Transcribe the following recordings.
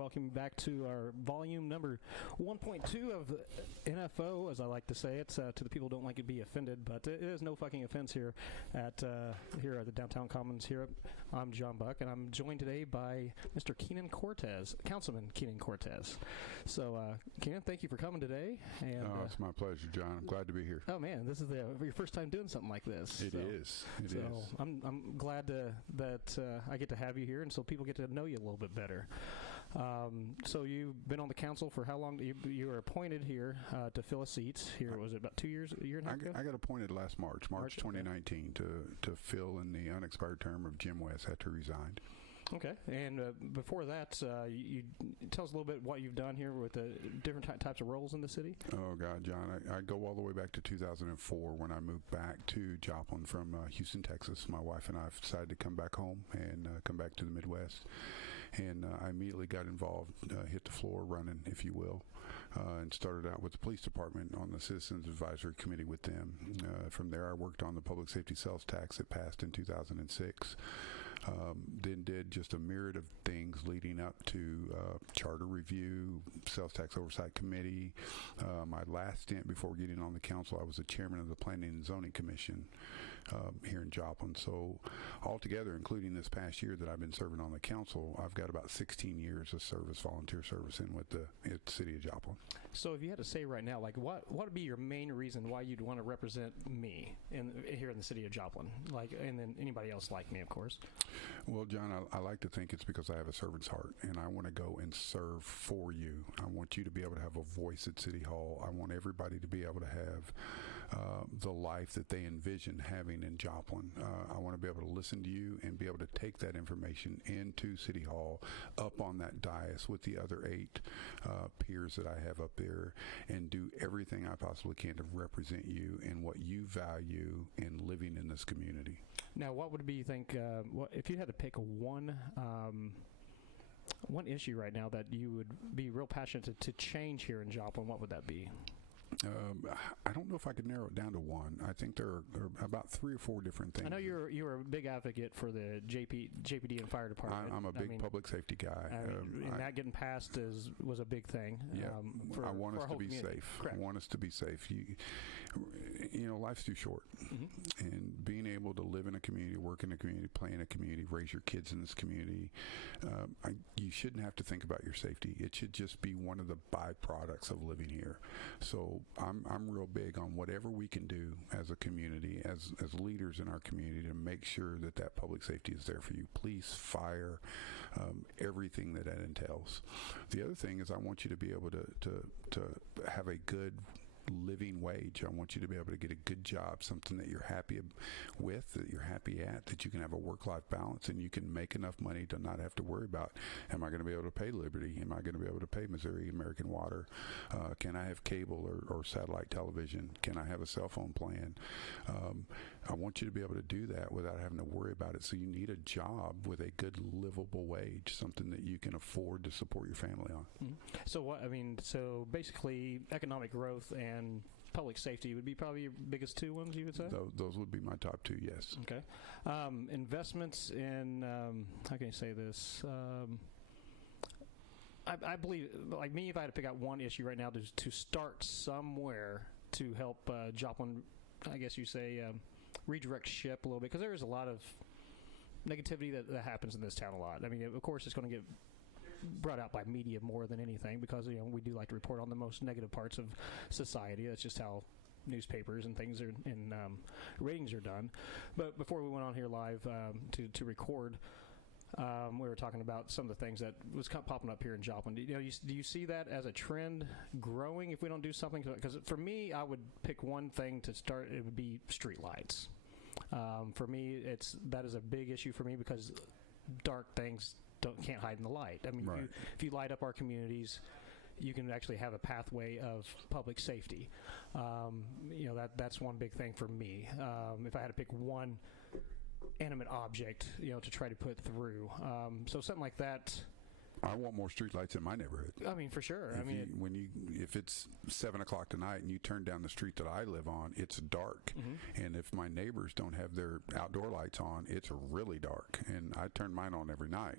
welcome you back to our volume number 1.2 of NFO, as I like to say it. To the people who don't like to be offended, but it is no fucking offense here at the Downtown Commons here. I'm John Buck, and I'm joined today by Mr. Keenan Cortez, Councilman Keenan Cortez. So, Keenan, thank you for coming today. And, it's my pleasure, John. I'm glad to be here. Oh, man, this is your first time doing something like this. It is. I'm glad that I get to have you here, and so people get to know you a little bit better. So you've been on the council for how long? You were appointed here to fill a seat here. Was it about 2 years, a year and a half ago? I got appointed last March 2019, to fill in the unexpired term of Jim West after he resigned. Okay, and before that, you tell us a little bit what you've done here with the different types of roles in the city. Oh, God, John, I go all the way back to 2004 when I moved back to Joplin from Houston, Texas. My wife and I decided to come back home and come back to the Midwest, and I immediately got involved, hit the floor running, if you will, and started out with the police department on the Citizens Advisory Committee with them. From there, I worked on the public safety sales tax that passed in 2006, then did just a myriad of things leading up to charter review, sales tax oversight committee. My last stint before getting on the council, I was the chairman of the Planning and Zoning Commission here in Joplin. So altogether, including this past year that I've been serving on the council, I've got about 16 years of service, volunteer service in with the city of Joplin. So if you had to say right now, like what would be your main reason why you'd want to represent me here in the city of Joplin, like, and then anybody else like me, of course? Well, John, I like to think it's because I have a servant's heart, and I want to go and serve for you. I want you to be able to have a voice at City Hall. I want everybody to be able to have the life that they envision having in Joplin. I want to be able to listen to you and be able to take that information into City Hall, up on that dais with the other 8 peers that I have up there, and do everything I possibly can to represent you and what you value in living in this community. Now, what would be you think? If you had to pick one issue right now that you would be real passionate to change here in Joplin, what would that be? I don't know if I could narrow it down to one. I think there are about 3 or 4 different things. I know you're a big advocate for the JPD and fire department. I'm a big public safety guy. And that getting passed was a big thing. Yeah, I want us to be safe. Correct. I want us to be safe. You know, life's too short, and being able to live in a community, work in a community, play in a community, raise your kids in this community, you shouldn't have to think about your safety. It should just be one of the byproducts of living here. So I'm real big on whatever we can do as a community, as leaders in our community, to make sure that public safety is there for you. Police, fire, everything that entails. The other thing is I want you to be able to have a good living wage. I want you to be able to get a good job, something that you're happy with, that you're happy at, that you can have a work-life balance, and you can make enough money to not have to worry about, am I going to be able to pay Liberty? Am I going to be able to pay Missouri American Water? Can I have cable or satellite television? Can I have a cell phone plan? I want you to be able to do that without having to worry about it. So you need a job with a good livable wage, something that you can afford to support your family on. Mm-hmm. So basically economic growth and public safety would be probably your biggest 2 ones, you would say? Those would be my top 2, yes. Okay. Investments in, how can I say this? I believe, like me, if I had to pick out one issue right now to start somewhere to help Joplin, I guess you say, redirect ship a little bit, because there is a lot of negativity that happens in this town a lot. I mean, of course, it's going to get brought out by media more than anything, because we do like to report on the most negative parts of society. That's just how newspapers and things are, and ratings are done. But before we went on here live to record, we were talking about some of the things that was popping up here in Joplin. Do you see that as a trend growing if we don't do something? Because for me, I would pick one thing to start. It would be street lights. For me, that is a big issue for me, because dark things can't hide in the light. I mean, right. If you light up our communities, you can actually have a pathway of public safety. That's one big thing for me. If I had to pick one animate object, to try to put through. So something like that. I want more streetlights in my neighborhood. I mean, for sure. If it's 7 o'clock tonight and you turn down the street that I live on, it's dark. Mm-hmm. And if my neighbors don't have their outdoor lights on, it's really dark. And I turn mine on every night.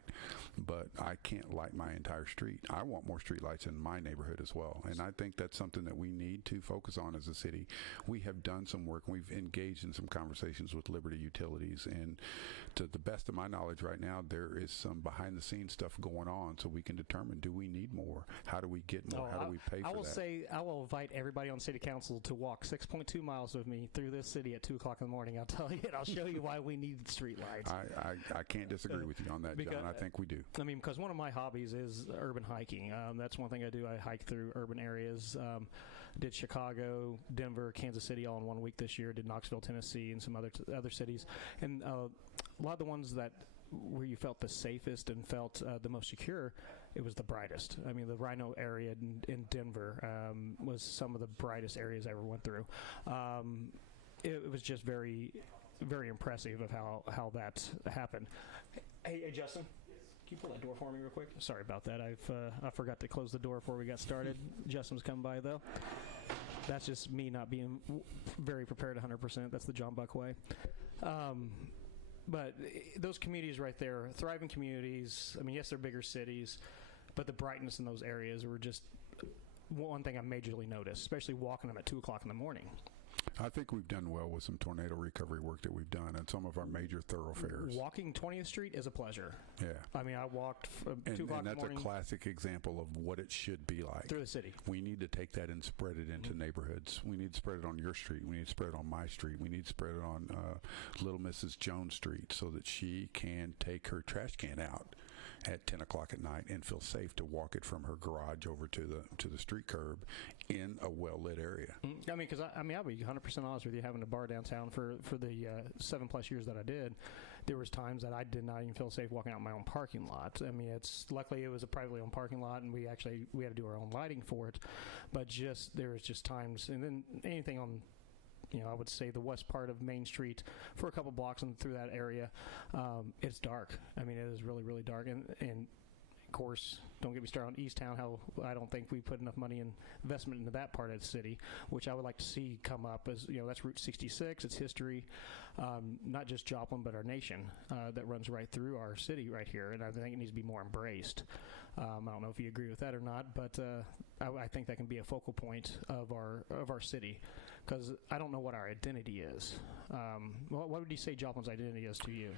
but I can't light my entire street. I want more street lights in my neighborhood as well, and I think that's something that we need to focus on as a city. We have done some work. We've engaged in some conversations with Liberty Utilities, and to the best of my knowledge right now, there is some behind-the-scenes stuff going on, so we can determine, do we need more? How do we get more? How do we pay for that? I will say, I will invite everybody on City Council to walk 6.2 miles with me through this city at 2 o'clock in the morning. I'll tell you, and I'll show you why we need street lights. I can't disagree with you on that, John. I think we do. I mean, because one of my hobbies is urban hiking. That's one thing I do. I hike through urban areas. Did Chicago, Denver, Kansas City all in 1 week this year. Did Knoxville, Tennessee, and some other cities. And a lot of the ones where you felt the safest and felt the most secure, it was the brightest. I mean, the Rhino area in Denver was some of the brightest areas I ever went through. It was just very, very impressive of how that happened. Hey, Justin, can you pull that door for me real quick? Sorry about that. I forgot to close the door before we got started. Justin's come by, though. That's just me not being very prepared 100%. That's the John Buck way. But those communities right there, thriving communities, I mean, yes, they're bigger cities, but the brightness in those areas were just one thing I majorly noticed, especially walking them at 2 o'clock in the morning. I think we've done well with some tornado recovery work that we've done at some of our major thoroughfares. Walking 20th Street is a pleasure. Yeah. I mean, I walked 2 o'clock in the morning. And that's a classic example of what it should be like. Through the city. We need to take that and spread it into neighborhoods. We need to spread it on your street. We need to spread it on my street. We need to spread it on Little Mrs. Jones Street so that she can take her trash can out at 10 o'clock at night and feel safe to walk it from her garage over to the street curb in a well-lit area. I mean, because I'll be 100% honest with you, having a bar downtown for the 7+ years that I did, there was times that I did not even feel safe walking out in my own parking lot. I mean, luckily it was a privately owned parking lot, and we had to do our own lighting for it, but there was just times, and then anything on, I would say the west part of Main Street for a couple blocks and through that area, it's dark. I mean, it is really, really dark. And of course, don't get me started on East Town, how I don't think we put enough money and investment into that part of the city, which I would like to see come up as, that's Route 66. It's history, not just Joplin, but our nation that runs right through our city right here. And I think it needs to be more embraced. I don't know if you agree with that or not, but I think that can be a focal point of our city, because I don't know what our identity is. What would you say Joplin's identity is to you?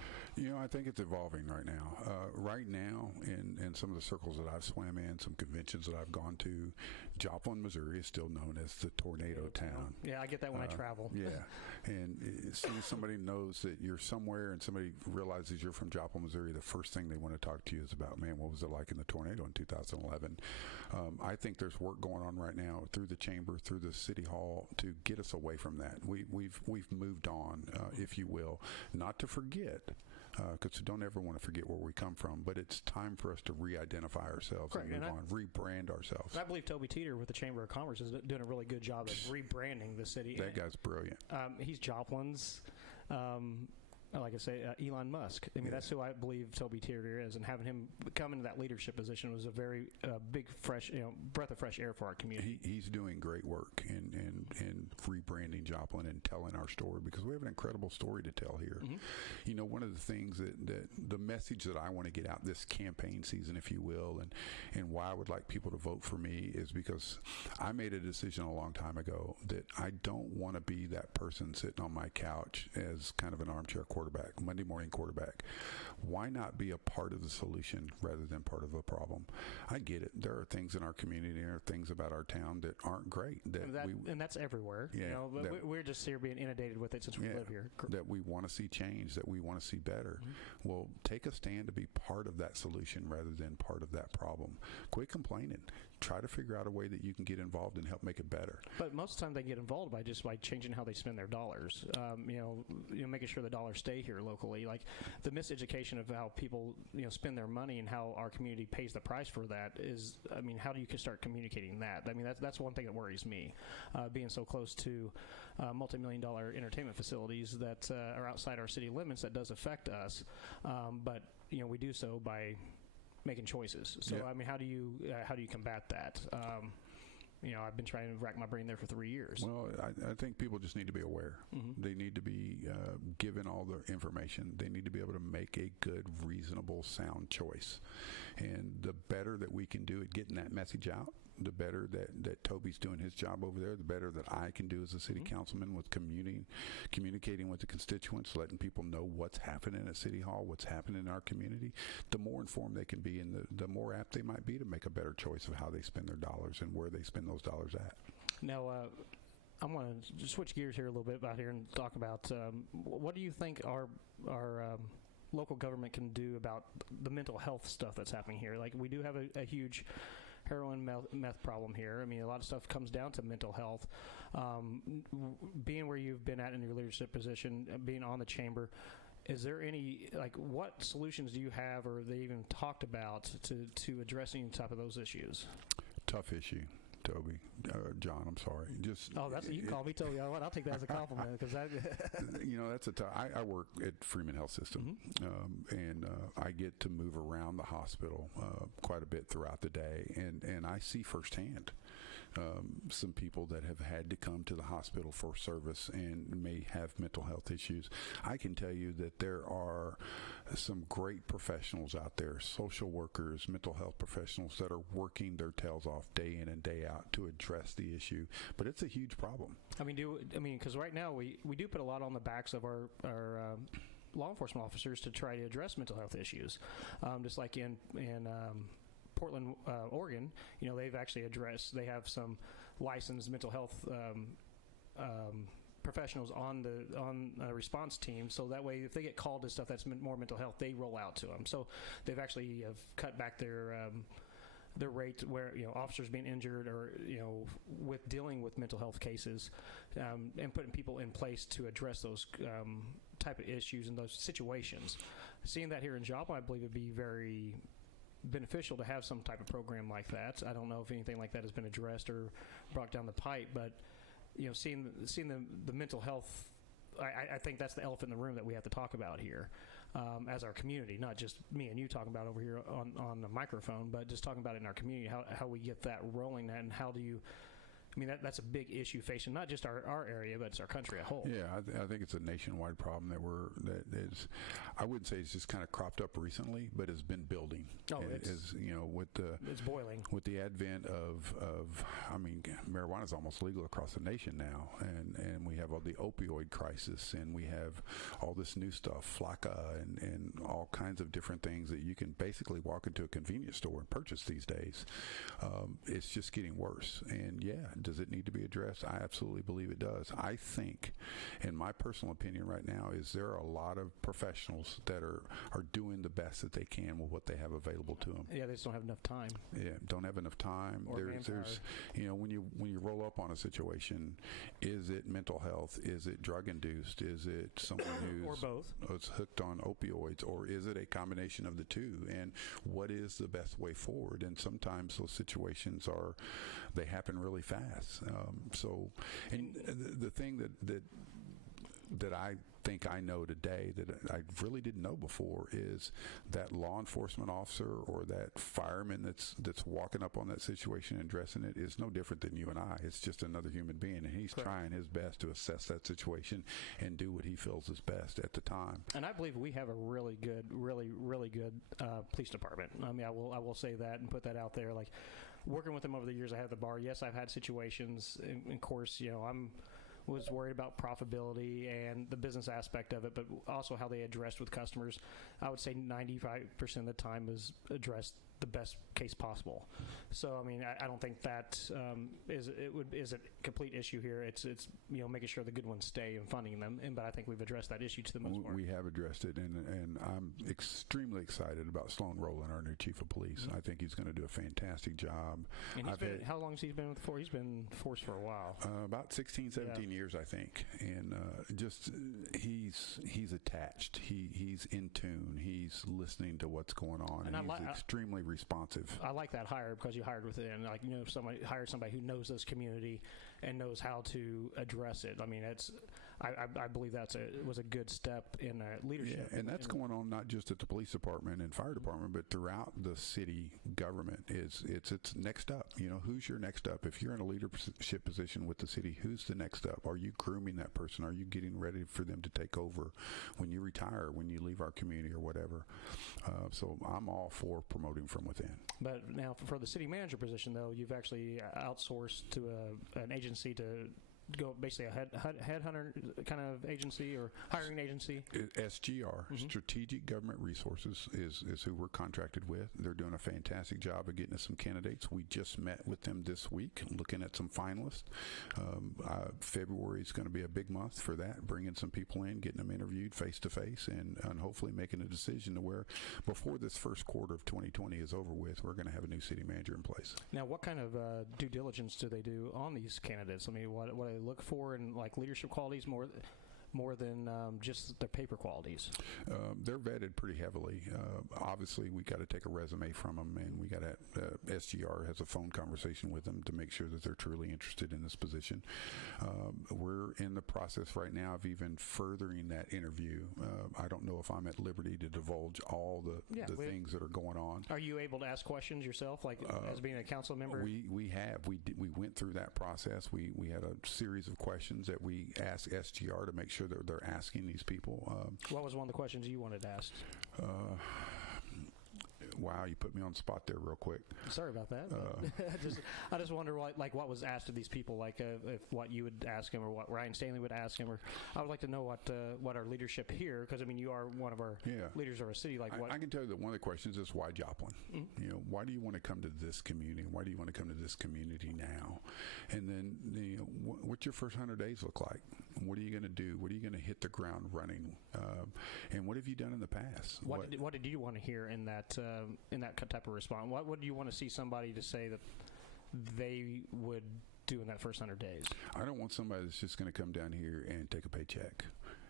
I think it's evolving right now. Right now, in some of the circles that I've swam in, some conventions that I've gone to, Joplin, Missouri is still known as the Tornado Town. Yeah, I get that when I travel. Yeah, and as soon as somebody knows that you're somewhere and somebody realizes you're from Joplin, Missouri, the first thing they want to talk to you is about, man, what was it like in the tornado in 2011? I think there's work going on right now through the chamber, through the city hall, to get us away from that. We've moved on, if you will, not to forget, because we don't ever want to forget where we come from, but it's time for us to re-identify ourselves and move on, rebrand ourselves. I believe Toby Teeter with the Chamber of Commerce is doing a really good job of rebranding the city. That guy's brilliant. He's Joplin's, like I say, Elon Musk. I mean, that's who I believe Toby Teeter is, and having him come into that leadership position was a very big, fresh, breath of fresh air for our community. He's doing great work in rebranding Joplin and telling our story, because we have an incredible story to tell here. Mm-hmm. One of the things that the message that I want to get out this campaign season, if you will, and why I would like people to vote for me is because I made a decision a long time ago that I don't want to be that person sitting on my couch as kind of an armchair quarterback, Monday morning quarterback. Why not be a part of the solution rather than part of the problem? I get it. There are things in our community, there are things about our town that aren't great. And that's everywhere. Yeah, but we're just here being inundated with it since we live here. That we want to see change, that we want to see better. Mm-hmm. Well, take a stand to be part of that solution rather than part of that problem. Quit complaining. Try to figure out a way that you can get involved and help make it better. But most of the time they get involved by changing how they spend their dollars. Making sure the dollars stay here locally. Like the miseducation of how people spend their money and how our community pays the price for that is. I mean, how do you start communicating that? I mean, that's one thing that worries me. Being so close to multi-million-dollar entertainment facilities that are outside our city limits, that does affect us. But we do so by making choices. So I mean, how do you combat that? I've been trying to rack my brain there for 3 years. Well, I think people just need to be aware. They need to be given all the information. They need to be able to make a good, reasonable, sound choice. And the better that we can do at getting that message out, the better that Toby's doing his job over there, the better that I can do as a city councilman with communicating with the constituents, letting people know what's happening at City Hall, what's happening in our community, the more informed they can be and the more apt they might be to make a better choice of how they spend their dollars and where they spend those dollars at. Now, I want to switch gears here a little bit about here and talk about what do you think our local government can do about the mental health stuff that's happening here? Like, we do have a huge heroin meth problem here. I mean, a lot of stuff comes down to mental health. Being where you've been at in your leadership position, being on the chamber, is there any, like, what solutions do you have or they even talked about to addressing type of those issues? Tough issue, Toby. John, I'm sorry. You can call me Toby. I'll take that as a compliment because that. That's a tough. I work at Freeman Health System, and I get to move around the hospital quite a bit throughout the day, and I see firsthand some people that have had to come to the hospital for service and may have mental health issues. I can tell you that there are some great professionals out there, social workers, mental health professionals that are working their tails off day in and day out to address the issue. But it's a huge problem. Because right now we do put a lot on the backs of our law enforcement officers to try to address mental health issues. Just like in Portland, Oregon, they've actually they have some licensed mental health professionals on the response team, so that way if they get called to stuff that's more mental health, they roll out to them. So they've actually have cut back their rate where officers being injured or with dealing with mental health cases, and putting people in place to address those type of issues and those situations. Seeing that here in Joplin, I believe it'd be very beneficial to have some type of program like that. I don't know if anything like that has been addressed or brought down the pipe, but seeing the mental health, I think that's the elephant in the room that we have to talk about here as our community, not just me and you talking about over here on the microphone, but just talking about it in our community, how we get that rolling, and how do you. That's a big issue facing not just our area, but it's our country as a whole. Yeah, I think it's a nationwide problem that is. I wouldn't say it's just kind of cropped up recently, but has been building. It's boiling with the advent of marijuana is almost legal across the nation now, and we have all the opioid crisis, and we have all this new stuff, flakka, and all kinds of different things that you can basically walk into a convenience store and purchase these days. It's just getting worse, and does it need to be addressed? I absolutely believe it does. I think, in my personal opinion right now, is there are a lot of professionals that are doing the best that they can with what they have available to them. Yeah, they just don't have enough time. Yeah, don't have enough time. There's when you roll up on a situation, is it mental health? Is it drug induced? Is it someone who's or both? Is hooked on opioids, or is it a combination of the two? And what is the best way forward? And sometimes those situations they happen really fast. The thing that I think I know today that I really didn't know before is that law enforcement officer or that fireman that's walking up on that situation and addressing it is no different than you and I. It's just another human being, and he's Correct. Trying his best to assess that situation and do what he feels is best at the time. And I believe we have a really good police department. I will say that and put that out there. Like, working with them over the years I had at the bar, yes, I've had situations, and of course, was worried about profitability and the business aspect of it, but also how they addressed with customers. I would say 95% of the time was addressed the best case possible. So, I don't think that is a complete issue here. It's making sure the good ones stay and funding them. But I think we've addressed that issue to the most part. We have addressed it, and I'm extremely excited about Sloan Rowland, our new chief of police. Mm-hmm. I think he's going to do a fantastic job. And how long has he been with the force? He's been force for a while. About 16, 17 years, I think. And he's attached. He's in tune. He's listening to what's going on, and he's extremely responsive. I like that hire because you hired within. Hired somebody who knows this community and knows how to address it. I believe was a good step in leadership. Yeah, and that's going on not just at the police department and fire department, but throughout the city government. It's next up. Who's your next up? If you're in a leadership position with the city, who's the next up? Are you grooming that person? Are you getting ready for them to take over when you retire, when you leave our community or whatever? So I'm all for promoting from within. But now for the city manager position, though, you've actually outsourced to an agency to go, basically a headhunter kind of agency or hiring agency? SGR, Strategic Government Resources, is who we're contracted with. They're doing a fantastic job of getting us some candidates. We just met with them this week, looking at some finalists. February is going to be a big month for that, bringing some people in, getting them interviewed face-to-face, and hopefully making a decision to where before this first quarter of 2020 is over with, we're going to have a new city manager in place. Now, what kind of due diligence do they do on these candidates? I mean, what do they look for in like leadership qualities more than just their paper qualities? They're vetted pretty heavily. Obviously, we got to take a resume from them, and we got to SGR has a phone conversation with them to make sure that they're truly interested in this position. We're in the process right now of even furthering that interview. I don't know if I'm at liberty to divulge all the things that are going on. Are you able to ask questions yourself, like as being a council member? We went through that process. We had a series of questions that we asked SGR to make sure that they're asking these people. What was one of the questions you wanted to ask? Wow, you put me on the spot there real quick. Sorry about that. I just wonder what was asked of these people, like if what you would ask him or what Ryan Stanley would ask him, or I would like to know what our leadership here, because I mean you are one of our leaders of our city. Like what I can tell you that one of the questions is why Joplin? Mm-hmm. Why do you want to come to this community? Why do you want to come to this community now? And then what's your first 100 days look like? What are you going to do? What are you going to hit the ground running? And what have you done in the past? What did you want to hear in that type of response? What would you want to see somebody to say that they would do in that first 100 days? I don't want somebody that's just going to come down here and take a paycheck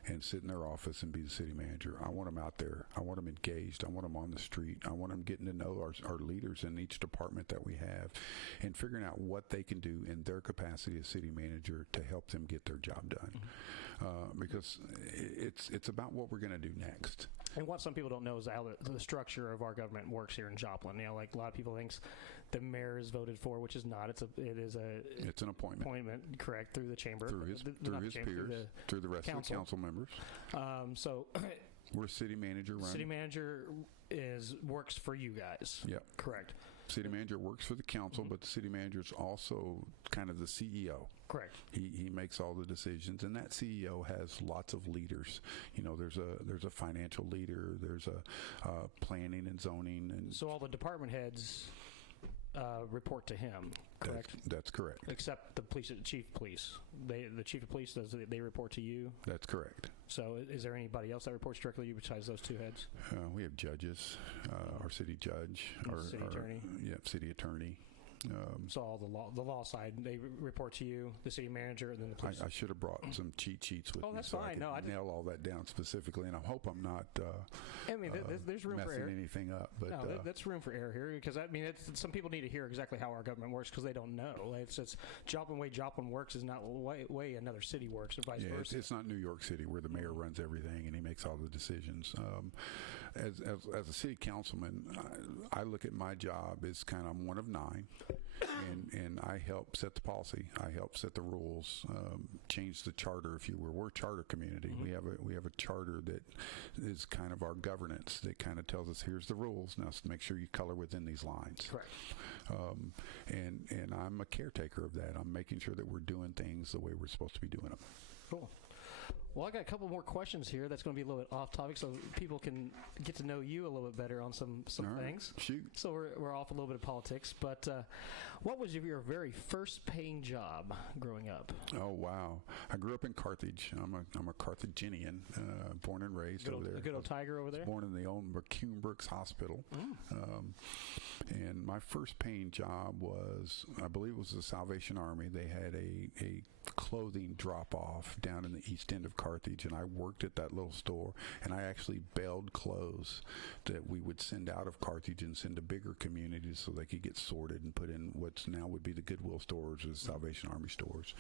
and sit in their office and be the city manager. I want them out there. I want them engaged. I want them on the street. I want them getting to know our leaders in each department that we have and figuring out what they can do in their capacity as city manager to help them get their job done. Because it's about what we're going to do next. And what some people don't know is how the structure of our government works here in Joplin. Like a lot of people think the mayor is voted for, which is not. It's an appointment, correct, through the chamber, through his peers, through the rest of the council members. So we're city manager run. City manager works for you guys. Yep, correct. City manager works for the council, but the city manager is also kind of the CEO. Correct. He makes all the decisions, and that CEO has lots of leaders. There's a financial leader, there's a planning and zoning, and so all the department heads report to him. Correct. That's correct. Except the chief of police. The chief of police they report to you. That's correct. So is there anybody else that reports directly to you besides those two heads? We have judges, our city judge, our city attorney. Yep, city attorney. So all the law side, they report to you, the city manager, and then the police. I should have brought some cheat sheets with me. That's so fine. I can nail all that down specifically, and I hope I'm not there's room for error. Messing anything up. But that's room for error here, because some people need to hear exactly how our government works because they don't know. It's Joplin way Joplin works is not way another city works, and vice versa. It's not New York City where the mayor runs everything and he makes all the decisions. As a city councilman, I look at my job as kind of I'm one of 9. And I help set the policy. I help set the rules, change the charter, if you will. We're a charter community. Mm-hmm. We have a charter that is kind of our governance that kind of tells us here's the rules. Now make sure you color within these lines. Correct. And I'm a caretaker of that. I'm making sure that we're doing things the way we're supposed to be doing them. Cool. Well, I got a couple more questions here. That's going to be a little bit off topic, so people can get to know you a little bit better on some things. Shoot. So we're off a little bit of politics, but what was your very first paying job growing up? Oh wow! I grew up in Carthage. I'm a Carthaginian, born and raised over there. A good old tiger over there. Born in the old McCune Brooks Hospital, and my first paying job was, I believe, it was the Salvation Army. They had a clothing drop off down in the east end of Carthage, and I worked at that little store, and I actually bailed clothes that we would send out of Carthage and send to bigger communities so they could get sorted and put in what's now would be the Goodwill stores or the Salvation Army stores.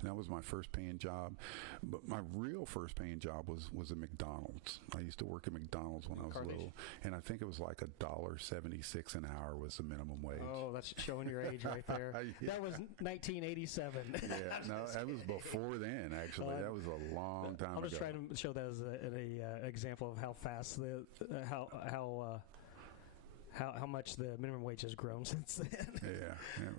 And that was my first paying job. But my real first paying job was at McDonald's. I used to work at McDonald's when I was little, and I think it was like $1.76 an hour was the minimum wage. Oh, that's showing your age right there. Yeah. That was 1987. Yeah, no, that was before then. Actually, that was a long time ago. I'm just trying to show that as an example of how fast how much the minimum wage has grown since then.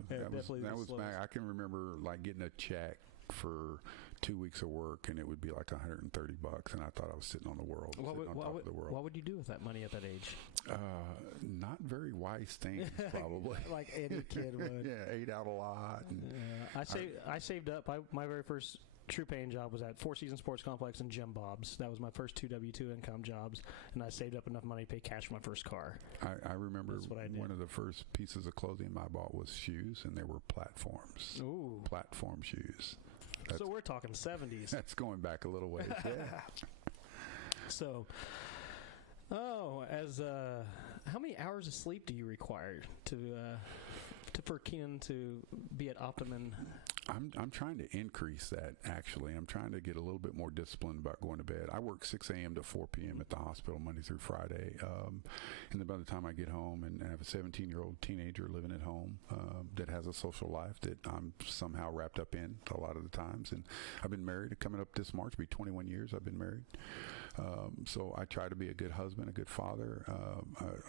That was back. I can remember like getting a check for 2 weeks of work, and it would be like $130, and I thought I was sitting on the world, sitting on top of the world. What would you do with that money at that age? Not very wise things, probably. Like any kid would. Yeah, ate out a lot. I saved up. My very first true paying job was at Four Seasons Sports Complex and Jim Bob's. That was my first 2 W-2 income jobs, and I saved up enough money to pay cash for my first car. I remember one of the first pieces of clothing I bought was shoes, and they were platforms. Ooh. Platform shoes. So we're talking 70s. That's going back a little ways, yeah. So, how many hours of sleep do you require for Keenan to be at optimum? I'm trying to increase that, actually. I'm trying to get a little bit more disciplined about going to bed. I work 6 a.m. to 4 p.m. at the hospital Monday through Friday. And then by the time I get home and have a 17-year-old teenager living at home that has a social life that I'm somehow wrapped up in a lot of the times. And I've been married. Coming up this March, will be 21 years I've been married. So I try to be a good husband, a good father.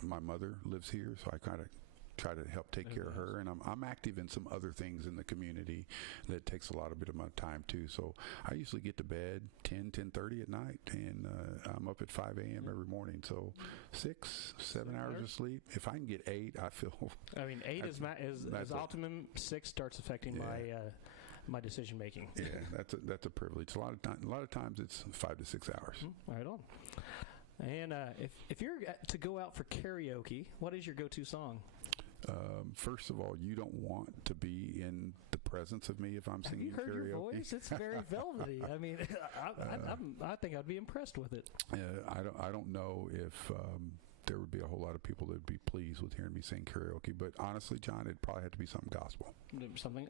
My mother lives here, so I kind of try to help take care of her, and I'm active in some other things in the community that takes a bit of my time too. So I usually get to bed 10:30 at night, and I'm up at 5 a.m. every morning. So 7 hours of sleep. If I can get 8, I feel. I mean, 8 is optimum. 6 starts affecting my decision making. Yeah, that's a privilege. A lot of times it's 5 to 6 hours. Right on. And if you're to go out for karaoke, what is your go-to song? First of all, you don't want to be in the presence of me if I'm singing karaoke. Have you heard your voice? It's very velvety. I mean, I think I'd be impressed with it. I don't know if there would be a whole lot of people that would be pleased with hearing me sing karaoke, but honestly, John, it'd probably have to be something gospel.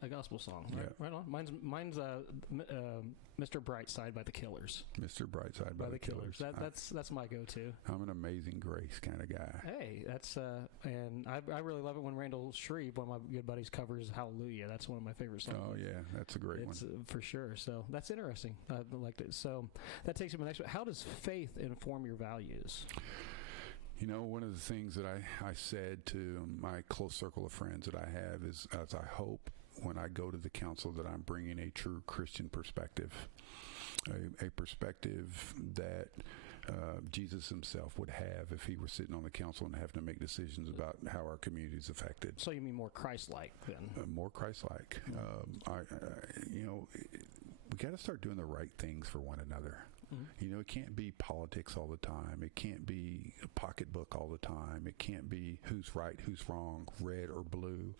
A gospel song. Right on. Mine's Mr. Brightside by the Killers. Mr. Brightside by the Killers. That's my go-to. I'm an Amazing Grace kind of guy. Hey, that's and I really love it when Randall Shreve, one of my good buddies, covers Hallelujah. That's one of my favorite songs. Oh yeah, that's a great one. For sure. So that's interesting. I liked it. So that takes me to the next one. How does faith inform your values? You know, one of the things that I said to my close circle of friends that I have is, as I hope when I go to the council that I'm bringing a true Christian perspective, a perspective that Jesus himself would have if he were sitting on the council and having to make decisions about how our community is affected. So you mean more Christ-like then? More Christ-like. We got to start doing the right things for one another. You know, it can't be politics all the time. It can't be a pocketbook all the time. It can't be who's right, who's wrong, red or blue.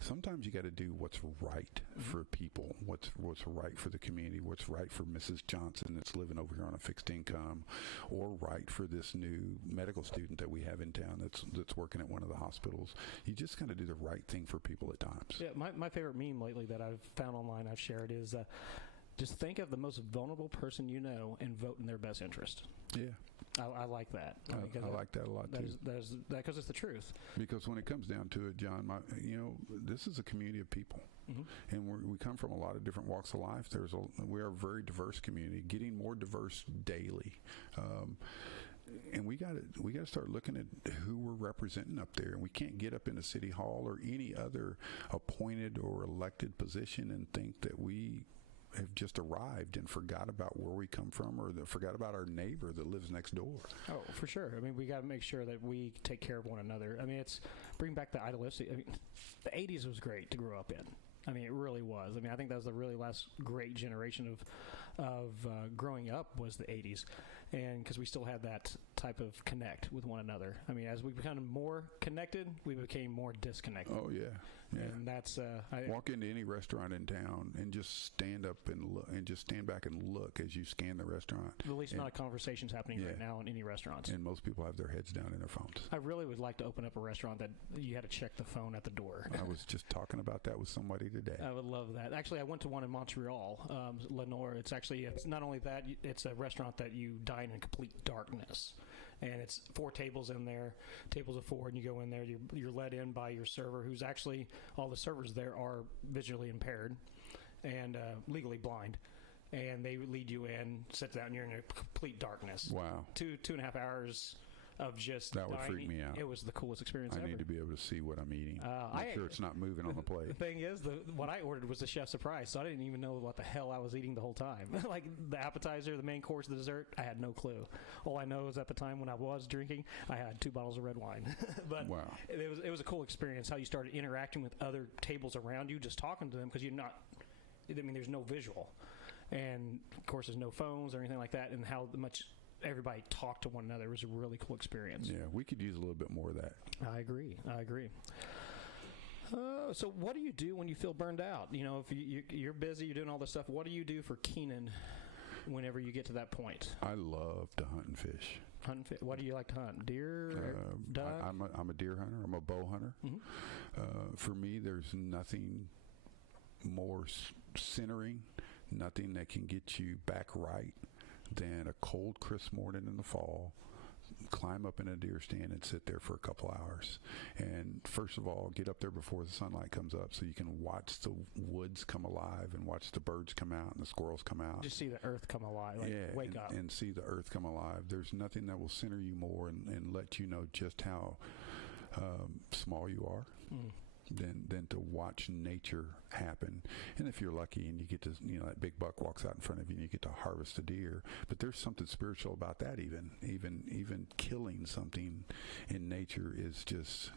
Sometimes you got to do what's right for people, what's right for the community, what's right for Mrs. Johnson that's living over here on a fixed income, or right for this new medical student that we have in town that's working at one of the hospitals. You just got to do the right thing for people at times. Yeah, my favorite meme lately that I've found online, I've shared, is just think of the most vulnerable person you know and vote in their best interest. Yeah. I like that. I like that a lot, too. Because it's the truth. Because when it comes down to it, John, this is a community of people. And we come from a lot of different walks of life. We are a very diverse community, getting more diverse daily. And we got to start looking at who we're representing up there. And we can't get up into City Hall or any other appointed or elected position and think that we have just arrived and forgot about where we come from, or forgot about our neighbor that lives next door. Oh, for sure. I mean, we got to make sure that we take care of one another. I mean, it's bring back the idealistic. I mean, the 80s was great to grow up in. I mean, it really was. I mean, I think that was the really last great generation of growing up was the 80s. and because we still had that type of connect with one another. I mean, as we become more connected, we became more disconnected. Oh yeah. And that's walk into any restaurant in town and just stand up and look, and just stand back and look as you scan the restaurant. The least amount of conversations happening right now in any restaurants. And most people have their heads down in their phones. I really would like to open up a restaurant that you had to check the phone at the door. I was just talking about that with somebody today. I would love that. Actually, I went to one in Montreal, Lenore. It's not only that, it's a restaurant that you dine in complete darkness. And it's 4 tables in there, tables of 4, and you go in there. You're led in by your server, who's actually, all the servers there are visually impaired and legally blind. And they lead you in, sit down, and you're in a complete darkness. Wow. 2.5 hours of just that would dining. Freak me out. It was the coolest experience ever. I need to be able to see what I'm eating. Make sure it's not moving on the plate. The thing is, what I ordered was the chef's surprise, so I didn't even know what the hell I was eating the whole time. Like the appetizer, the main course, the dessert, I had no clue. All I know is at the time when I was drinking, I had 2 bottles of red wine. But wow. It was a cool experience how you started interacting with other tables around you, just talking to them, because there's no visual. And of course, there's no phones or anything like that, and how much everybody talked to one another. It was a really cool experience. Yeah, we could use a little bit more of that. I agree. So what do you do when you feel burned out? You know, if you're busy, you're doing all this stuff, what do you do for Keenan whenever you get to that point? I love to hunt and fish. What do you like to hunt? Deer? Duck? I'm a deer hunter. I'm a bow hunter. Mm-hmm. For me, there's nothing more centering, nothing that can get you back right than a cold, crisp morning in the fall, climb up in a deer stand and sit there for a couple hours. And first of all, get up there before the sunlight comes up so you can watch the woods come alive and watch the birds come out and the squirrels come out. Just see the earth come alive, wake up. And see the earth come alive. There's nothing that will center you more and let you know just how small you are. Than to watch nature happen. And if you're lucky and you get to, that big buck walks out in front of you and you get to harvest a deer, but there's something spiritual about that. Even killing something in nature is just,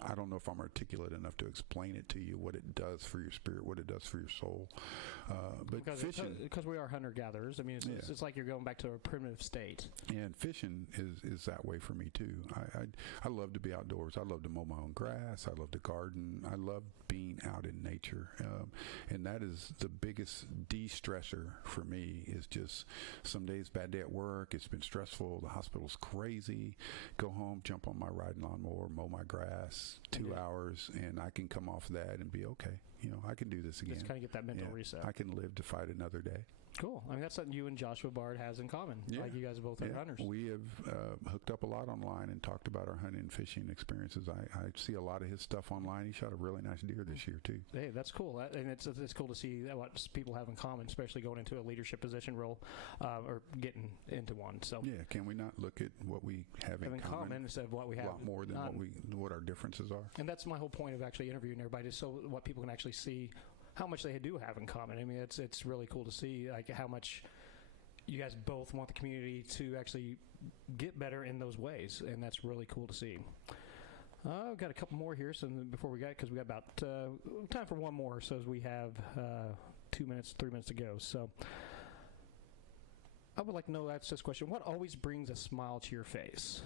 I don't know if I'm articulate enough to explain it to you, what it does for your spirit, what it does for your soul. But fishing, because we are hunter-gatherers, I mean, it's like you're going back to a primitive state. And fishing is that way for me too. I love to be outdoors. I love to mow my own grass. I love to garden. I love being out in nature. And that is the biggest de-stressor for me, is just some days, bad day at work, it's been stressful, the hospital's crazy, go home, jump on my riding lawnmower, mow my grass, 2 hours, and I can come off that and be okay. I can do this again. Just kind of get that mental reset. I can live to fight another day. Cool. I mean, that's something you and Joshua Bard has in common. Yeah. Like, you guys both are hunters. We have hooked up a lot online and talked about our hunting and fishing experiences. I see a lot of his stuff online. He shot a really nice deer this year, too. Hey, that's cool. And it's cool to see what people have in common, especially going into a leadership position role or getting into one. So yeah, can we not look at what we have in common instead of what we have? A lot more than what our differences are. And that's my whole point of actually interviewing everybody, is so what people can actually see how much they do have in common. I mean, it's really cool to see like how much you guys both want the community to actually get better in those ways, and that's really cool to see. I've got a couple more here, so before because we got about time for one more, so as we have 3 minutes to go. So I would like to know, that's this question, what always brings a smile to your face?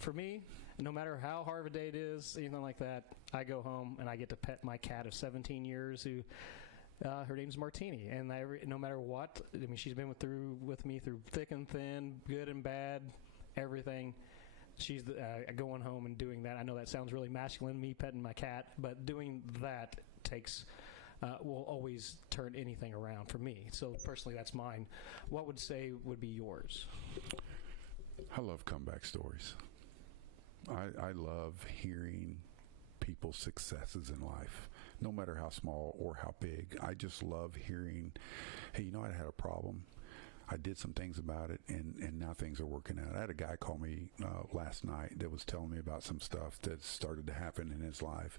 For me, no matter how hard of a day it is, anything like that, I go home and I get to pet my cat of 17 years who, her name's Martini. And no matter what, I mean, she's been with me through thick and thin, good and bad, everything. She's going home and doing that. I know that sounds really masculine, me petting my cat, but doing that will always turn anything around for me. So personally, that's mine. What would be yours? I love comeback stories. I love hearing people's successes in life, no matter how small or how big. I just love hearing, hey, I had a problem. I did some things about it, and now things are working out. I had a guy call me last night that was telling me about some stuff that started to happen in his life.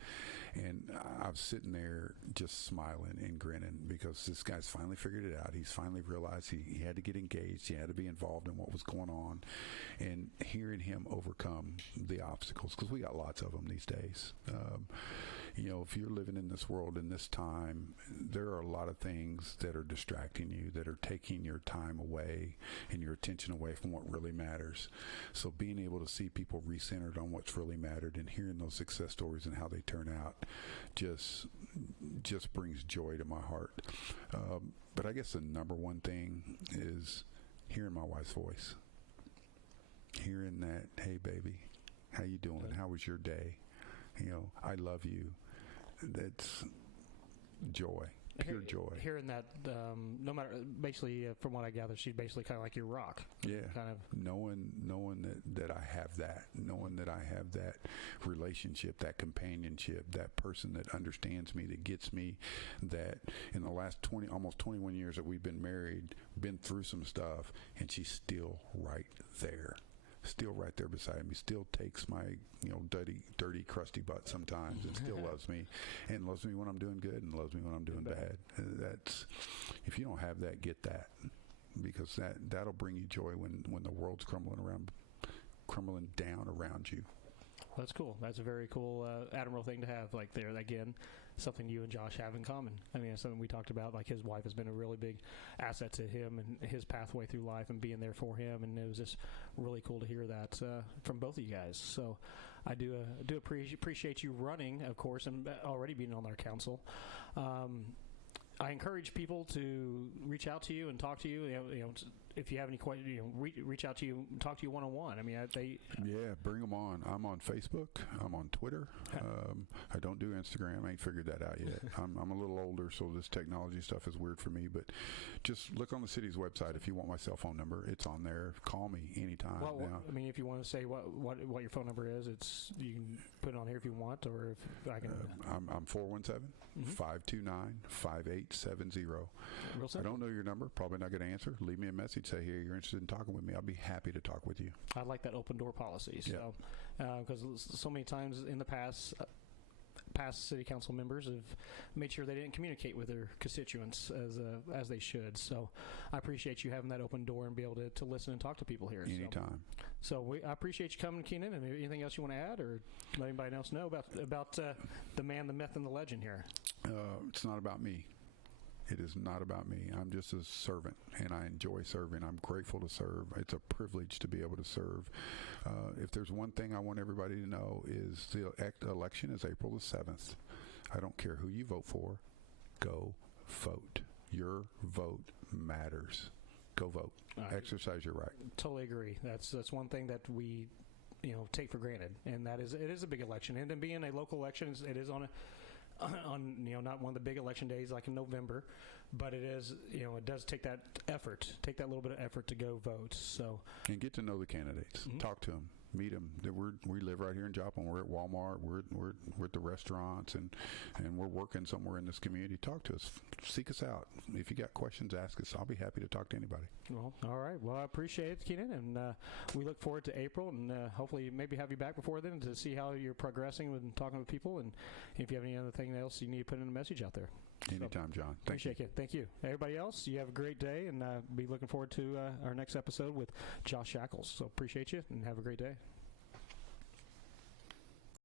And I was sitting there just smiling and grinning because this guy's finally figured it out. He's finally realized he had to get engaged. He had to be involved in what was going on. And hearing him overcome the obstacles, because we got lots of them these days, if you're living in this world in this time, there are a lot of things that are distracting you, that are taking your time away and your attention away from what really matters. So being able to see people recentered on what's really mattered and hearing those success stories and how they turn out just brings joy to my heart. But I guess the number one thing is hearing my wife's voice. Hearing that, hey, baby, how you doing? How was your day? I love you. That's joy, pure joy. Hearing that, no matter, basically, from what I gather, she's basically kind of like your rock. Yeah. Kind of knowing that I have that, knowing that I have that relationship, that companionship, that person that understands me, that gets me, that in the last almost 21 years that we've been married, been through some stuff, and she's still right there. Still right there beside me, still takes my, dirty, crusty butt sometimes, and still loves me, and loves me when I'm doing good, and loves me when I'm doing bad. That's, if you don't have that, get that, because that'll bring you joy when the world's crumbling down around you. That's cool. That's a very cool, admirable thing to have. Like there again, something you and Josh have in common. I mean, it's something we talked about. Like his wife has been a really big asset to him and his pathway through life and being there for him. And it was just really cool to hear that from both of you guys. So I do appreciate you running, of course, and already being on our council. I encourage people to reach out to you and talk to you. If you have any questions, reach out to you, talk to you one-on-one. I mean, bring them on. I'm on Facebook. I'm on Twitter. I don't do Instagram. I ain't figured that out yet. I'm a little older, so this technology stuff is weird for me. But just look on the city's website if you want my cell phone number. It's on there. Call me anytime. Well, I mean, if you want to say what your phone number is, you can put it on here if you want, or if I can. I'm 417-529-5870. I don't know your number. Probably not going to answer. Leave me a message. Say, hey, you're interested in talking with me. I'll be happy to talk with you. I like that open door policy. So, because so many times in the past city council members have made sure they didn't communicate with their constituents as they should. So I appreciate you having that open door and be able to listen and talk to people here. Anytime. So I appreciate you coming, Keenan. And anything else you want to add or let anybody else know about the man, the myth, and the legend here? It's not about me. It is not about me. I'm just a servant, and I enjoy serving. I'm grateful to serve. It's a privilege to be able to serve. If there's one thing I want everybody to know is the election is April the 7th. I don't care who you vote for. Go vote. Your vote matters. Go vote. Exercise your right. Totally agree. That's one thing that we take for granted, and that is it is a big election. And then being a local election, it is on not one of the big election days like in November, but it is it does take that little bit of effort to go vote. So and get to know the candidates, talk to them, meet them. We live right here in Joplin. We're at Walmart. We're at the restaurants, and we're working somewhere in this community. Talk to us, seek us out. If you got questions, ask us. I'll be happy to talk to anybody. Well, all right. Well, I appreciate it, Keenan, and we look forward to April, and hopefully maybe have you back before then to see how you're progressing with talking with people, and if you have any other thing else you need to put in a message out there. Anytime, John. Appreciate it. Thank you. Everybody else, you have a great day, and be looking forward to our next episode with Josh Shackles. So appreciate you, and have a great day.